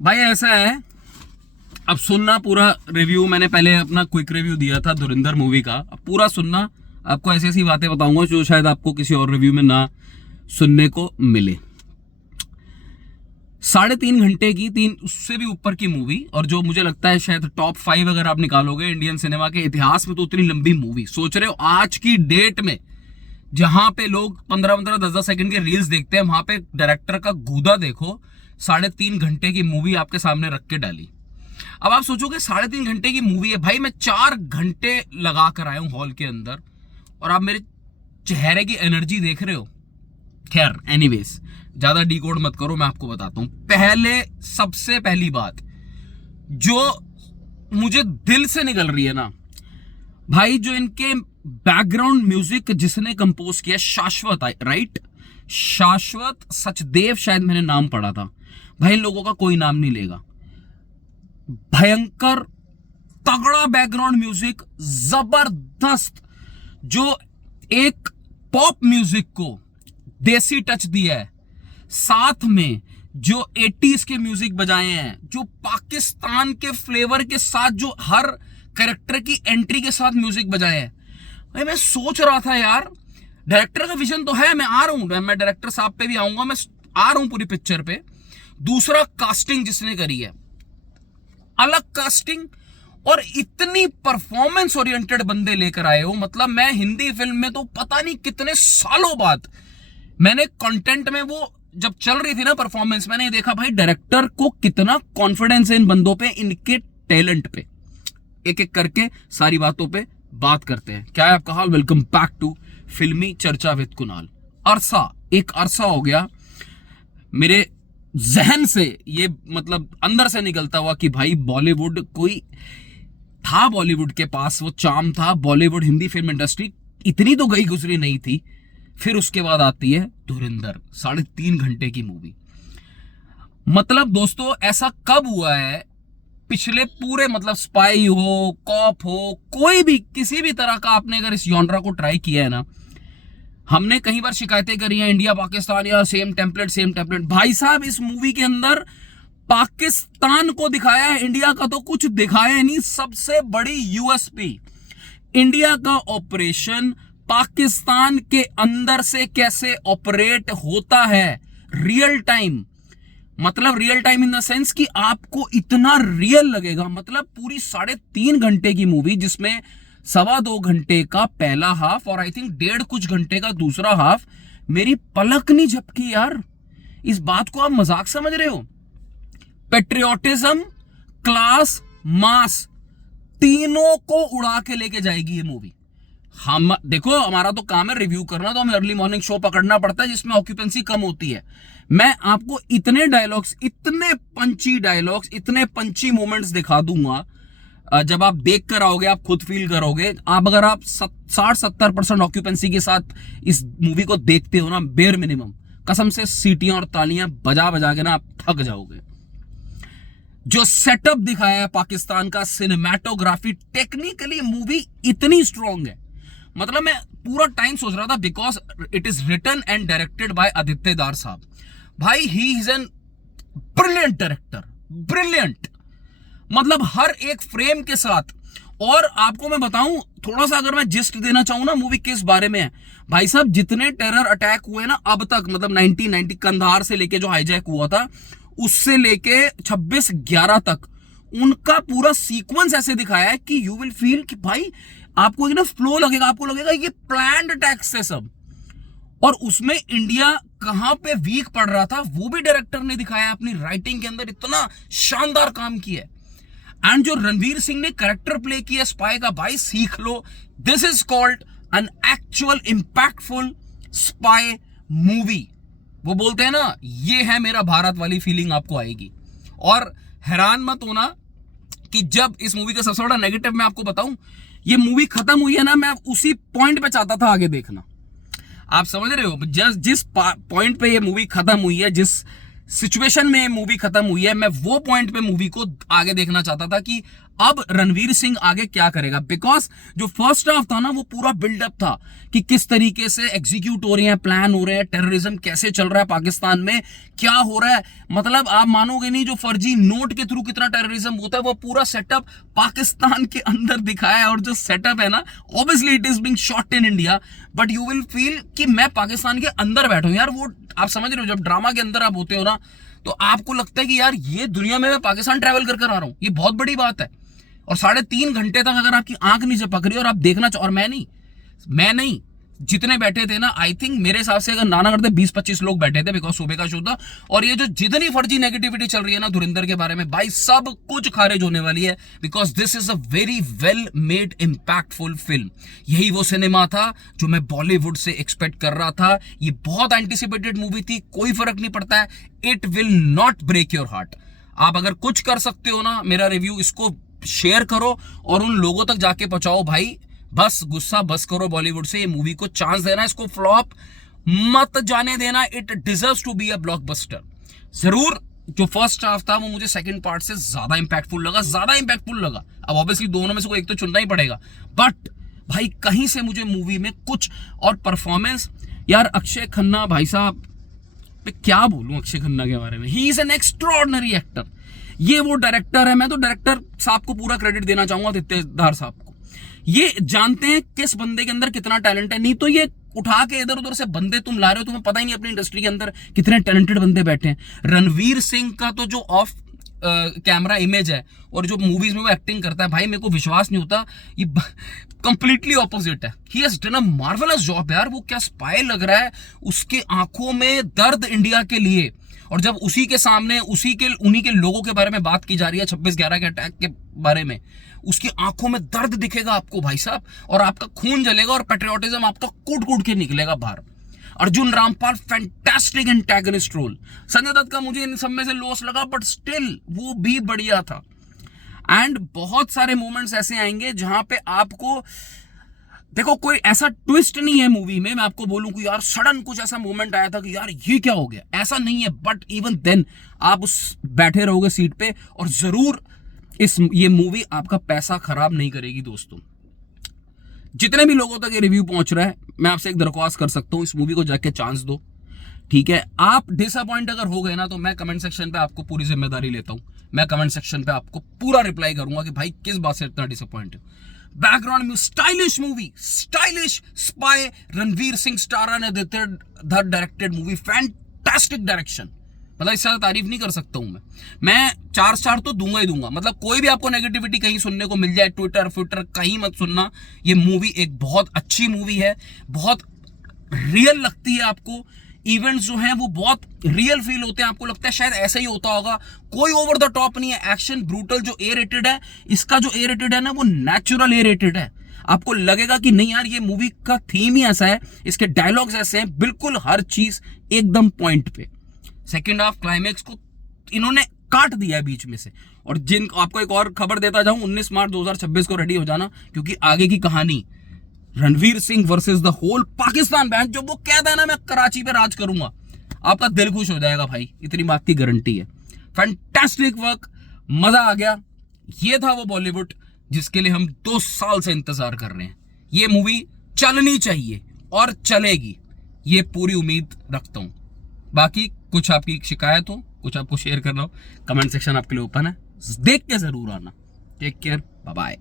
भाई ऐसा है, अब सुनना पूरा रिव्यू। मैंने पहले अपना क्विक रिव्यू दिया था धुरंधर मूवी का, अब पूरा सुनना। आपको ऐसी ऐसी बातें बताऊंगा जो शायद आपको किसी और रिव्यू में ना सुनने को मिले। 3.5 घंटे की, 3 उससे भी ऊपर की मूवी, और जो मुझे लगता है शायद टॉप 5 अगर आप निकालोगे इंडियन सिनेमा के इतिहास में तो उतनी लंबी मूवी। सोच रहे हो आज की डेट में जहां पे लोग 15-15, 10-10 सेकंड के रील्स देखते हैं, वहां पे डायरेक्टर का गूदा देखो। 3.5 घंटे की मूवी आपके सामने रख के डाली। अब आप सोचोगे 3.5 घंटे की मूवी है, भाई मैं 4 घंटे लगा कर आया हूं हॉल के अंदर, और आप मेरे चेहरे की एनर्जी देख रहे हो। खैर एनीवेज, ज्यादा डिकोड मत करो, मैं आपको बताता हूं। पहले सबसे पहली बात जो मुझे दिल से निकल रही है ना भाई, जो इनके बैकग्राउंड म्यूजिक जिसने कंपोज किया, शाश्वत, राइट, शाश्वत सचदेव शायद मैंने नाम पढ़ा था। भाई इन लोगों का कोई नाम नहीं लेगा। भयंकर तगड़ा बैकग्राउंड म्यूजिक, जबरदस्त, जो एक पॉप म्यूजिक को देसी टच दिया है, साथ में जो 80s के म्यूजिक बजाए हैं, जो पाकिस्तान के फ्लेवर के साथ, जो हर कैरेक्टर की एंट्री के साथ म्यूजिक बजाए हैं। भाई मैं सोच रहा था यार, डायरेक्टर का विजन तो है, मैं आ रहा हूं, मैं डायरेक्टर साहब पे भी आऊंगा, मैं आ रहा हूं पूरी पिक्चर पे। दूसरा, कास्टिंग जिसने करी है, अलग कास्टिंग, और इतनी परफॉर्मेंस ओरिएंटेड बंदे लेकर आए हो। मतलब मैं हिंदी फिल्म में तो पता नहीं कितने सालों बाद मैंने कंटेंट में, वो जब चल रही थी ना परफॉर्मेंस, मैंने देखा भाई डायरेक्टर को कितना कॉन्फिडेंस है इन बंदों पे, इनके टैलेंट पे। एक एक करके सारी बातों पे बात करते हैं। क्या है आपका हाल? वेलकम बैक टू फिल्मी चर्चा विद कुणाल। एक अरसा हो गया मेरे जहन से, ये मतलब अंदर से निकलता हुआ कि भाई बॉलीवुड, कोई था बॉलीवुड के पास वो चार्म था, बॉलीवुड हिंदी फिल्म इंडस्ट्री इतनी तो गई गुजरी नहीं थी। फिर उसके बाद आती है धुरंधर, 3.5 घंटे की मूवी। मतलब दोस्तों ऐसा कब हुआ है पिछले पूरे, मतलब स्पाई हो, कॉप हो, कोई भी किसी भी तरह का आपने अगर इस जॉनरा को ट्राई किया है ना, हमने कई बार शिकायतें करी हैं इंडिया पाकिस्तान या सेम टेम्पलेट। भाई साहब इस मूवी के अंदर पाकिस्तान को दिखाया है, इंडिया का तो कुछ दिखाया नहीं। सबसे बड़ी यूएसपी, इंडिया का ऑपरेशन पाकिस्तान के अंदर से कैसे ऑपरेट होता है, रियल टाइम। मतलब real time in the sense कि आपको इतना रियल लगेगा। मतलब पूरी 3.5 घंटे की मूवी, जिसमें 2.25 घंटे का पहला हाफ और आई थिंक 1.5 कुछ घंटे का दूसरा हाफ, मेरी पलक नहीं झपकी यार। इस बात को आप मजाक समझ रहे हो? पेट्रियोटिज्म, क्लास, मास, तीनों को उड़ा के लेके जाएगी ये मूवी। हम देखो, हमारा तो काम है रिव्यू करना, तो हमें अर्ली मॉर्निंग शो पकड़ना पड़ता है जिसमें ऑक्यूपेंसी कम होती है। मैं आपको इतने डायलॉग्स, इतने पंची डायलॉग्स, इतने पंची मोमेंट्स दिखा दूंगा, जब आप देख कर आओगे आप खुद फील करोगे। अगर आप 60-70% ऑक्यूपेंसी के साथ इस मूवी को देखते हो ना, बेयर मिनिमम, कसम से सीटियां और तालियां बजा बजा के ना आप थक जाओगे। जो सेटअप दिखाया है पाकिस्तान का, सिनेमैटोग्राफी, टेक्निकली मूवी इतनी स्ट्रांग है। मतलब मैं पूरा टाइम सोच रहा था, because it is written and directed by Aditya Dhar साहब। भाई he is an brilliant director, brilliant, मतलब हर एक फ्रेम के साथ। और आपको मैं बताऊं थोड़ा सा, अगर मैं जिस्ट देना चाहूं ना मूवी किस बारे में है, भाई साहब जितने टेरर अटैक हुए ना अब तक, मतलब 1990 कंधार से लेके जो हाईजैक हुआ था, उससे लेके 26/11 तक, उनका पूरा सीक्वेंस ऐसे दिखाया है कि यू विल फील कि भाई आपको ना फ्लो लगेगा, आपको लगेगा ये प्लान्ड अटैक्स है सब। और उसमें इंडिया कहां पे वीक पड़ रहा था वो भी डायरेक्टर ने दिखाया, अपनी राइटिंग के अंदर इतना शानदार काम किया है। एंड जो रणवीर सिंह ने कैरेक्टर प्ले किया स्पाई का, भाई सीख लो, this is called an actual impactful spy movie. वो बोलते हैं ना, ये है मेरा भारत वाली फीलिंग आपको आएगी। और हैरान मत होना कि जब इस मूवी का सबसे बड़ा नेगेटिव मैं आपको बताऊं, ये मूवी खत्म हुई है ना, मैं उसी पॉइंट पे चाहता था आगे देखना। आप समझ रहे हो? जिस पॉइंट पे ये मूवी खत्म हुई है, जिस सिचुएशन में मूवी खत्म हुई है, मैं वो पॉइंट पे मूवी को आगे देखना चाहता था कि अब रणवीर सिंह आगे क्या करेगा। बिकॉज जो फर्स्ट हाफ था ना वो पूरा बिल्डअप था कि किस तरीके से एग्जीक्यूट हो रहे हैं, प्लान हो रहे हैं, टेररिज्म कैसे चल रहा है पाकिस्तान में, क्या हो रहा है। मतलब आप मानोगे नहीं, जो फर्जी नोट के थ्रू कितना टेररिज्म होता है वो पूरा सेटअप पाकिस्तान के अंदर दिखाया है। और जो सेटअप है ना, obviously it is being shot in India, but you will feel कि मैं पाकिस्तान के अंदर बैठा हूं यार। वो आप समझ रहे हो, जब ड्रामा के अंदर आप होते हो ना तो आपको लगता है कि यार ये दुनिया में मैं पाकिस्तान ट्रैवल कर आ रहा हूं, ये बहुत बड़ी बात है। और 3.5 घंटे तक अगर आपकी आंख नहीं झपक रही और आप देखना और मैं नहीं जितने बैठे थे ना, आई थिंक मेरे हिसाब से अगर नाना करते 20-25 लोग बैठे थे, बिकॉज सुबह का शो था। और ये जो जितनी फर्जी नेगेटिविटी चल रही है ना धुरंधर के बारे में, भाई सब कुछ खारिज होने वाली है, because this is a very well made impactful film. यही वो सिनेमा था जो मैं बॉलीवुड से एक्सपेक्ट कर रहा था। ये बहुत एंटिसिपेटेड मूवी थी, कोई फर्क नहीं पड़ता है, it will not break your heart. आप अगर कुछ कर सकते हो ना, मेरा रिव्यू इसको शेयर करो और उन लोगों तक जाके पहुंचाओ। भाई बस गुस्सा बस करो बॉलीवुड से, ये मूवी को चांस देना, इसको फ्लॉप मत जाने देना। It deserves to be a blockbuster. जरूर जो फर्स्ट हाफ था वो मुझे सेकंड पार्ट से ज्यादा इंपैक्टफुल लगा। अब ऑब्वियसली दोनों में से कोई एक तो चुनना ही पड़ेगा, बट भाई कहीं से मुझे मूवी में कुछ और परफॉर्मेंस, यार अक्षय खन्ना भाई साहब, मैं क्या बोलूं अक्षय खन्ना के बारे में, ही इज एन एक्स्ट्रॉर्डिनरी एक्टर। ये वो डायरेक्टर है, मैं तो डायरेक्टर साहब को पूरा क्रेडिट देना चाहूंगा, आदित्य धार साहब को। ये जानते हैं किस बंदे के अंदर कितना टैलेंट है, नहीं तो ये उठा के इधर उधर से बंदे तुम ला रहे हो, तुम्हें पता ही नहीं अपनी इंडस्ट्री के अंदर कितने टैलेंटेड बंदे बैठे हैं। रणवीर सिंह का तो जो ऑफ कैमरा इमेज है और जो मूवीज में वो एक्टिंग करता है, भाई मेरे को विश्वास नहीं होता, ये कंप्लीटली ऑपोजिट है। He has done a marvellous job यार। वो क्या स्पाई लग रहा है, उसके आंखों में दर्द इंडिया के लिए। और जब उसी के सामने उन्हीं के लोगों के बारे में बात की जा रही है, 26/11 के अटैक के बारे में, उसकी आंखों में दर्द दिखेगा आपको भाई साहब, और आपका खून जलेगा और पेट्रियोटिज्म आपका कूट कूट के निकलेगा बाहर। Arjun Rampal fantastic antagonist role. Sanjay Dutt का मुझे इन सब में से लॉस लगा, बट स्टिल वो भी बढ़िया था। एंड बहुत सारे मोमेंट्स ऐसे आएंगे जहां पे आपको, देखो कोई ऐसा ट्विस्ट नहीं है मूवी में, मैं आपको बोलूं कि यार सडन कुछ ऐसा मोमेंट आया था कि यार ये क्या हो गया, ऐसा नहीं है। बट इवन देन आप बैठे रहोगे सीट पे, और जरूर ये मूवी आपका पैसा खराब नहीं करेगी दोस्तों। जितने भी लोगों तक ये रिव्यू पहुंच रहा है, मैं आपसे एक दरख्वास्त कर सकता हूं, इस मूवी को जाके चांस दो, ठीक है। आप डिसअपॉइंट अगर हो गए ना, तो मैं कमेंट सेक्शन पे आपको पूरी जिम्मेदारी लेता हूं। मैं कमेंट सेक्शन पे आपको पूरा रिप्लाई करूंगा कि भाई किस बात से इतना डिसअपॉइंट है। बैकग्राउंड में stylish movie, stylish spy, Ranveer Singh starrer ने डायरेक्टेड मूवी, फैंटास्टिक डायरेक्शन, मतलब इससे ज्यादा तारीफ नहीं कर सकता हूं मैं 4 स्टार तो दूंगा ही दूंगा। मतलब कोई भी आपको नेगेटिविटी कहीं सुनने को मिल जाए, ट्विटर कहीं मत सुनना। ये मूवी एक बहुत अच्छी मूवी है, बहुत रियल लगती है आपको। इवेंट्स जो हैं वो बहुत रियल फील होते हैं, आपको लगता है शायद ऐसा ही होता होगा। कोई ओवर द टॉप नहीं है। एक्शन ब्रूटल जो ए रेटेड है, इसका जो ए रेटेड है ना वो नेचुरल ए रेटेड है। आपको लगेगा कि नहीं यार ये मूवी का थीम ही ऐसा है, इसके डायलॉग्स ऐसे हैं, बिल्कुल हर चीज एकदम पॉइंट पे। सेकेंड हाफ क्लाइमैक्स को इन्होंने काट दिया है बीच में से। और आपको एक और खबर देता जाऊं, 19 मार्च 2026 को रेडी हो जाना, क्योंकि आगे की कहानी Ranveer Singh versus the whole Pakistan band, जो वो कहता है ना मैं कराची पे राज करूंगा, आपका दिल खुश हो जाएगा भाई, इतनी बात की गारंटी है। फैंटास्टिक वर्क, मजा आ गया। ये था वो बॉलीवुड जिसके लिए हम 2 साल से इंतजार कर रहे हैं। ये मूवी चलनी चाहिए और चलेगी, ये पूरी उम्मीद रखता हूं। बाकी कुछ आपकी शिकायत हो, कुछ आपको शेयर करना हो, कमेंट सेक्शन आपके लिए ओपन है, देख के जरूर आना। Take care, bye bye.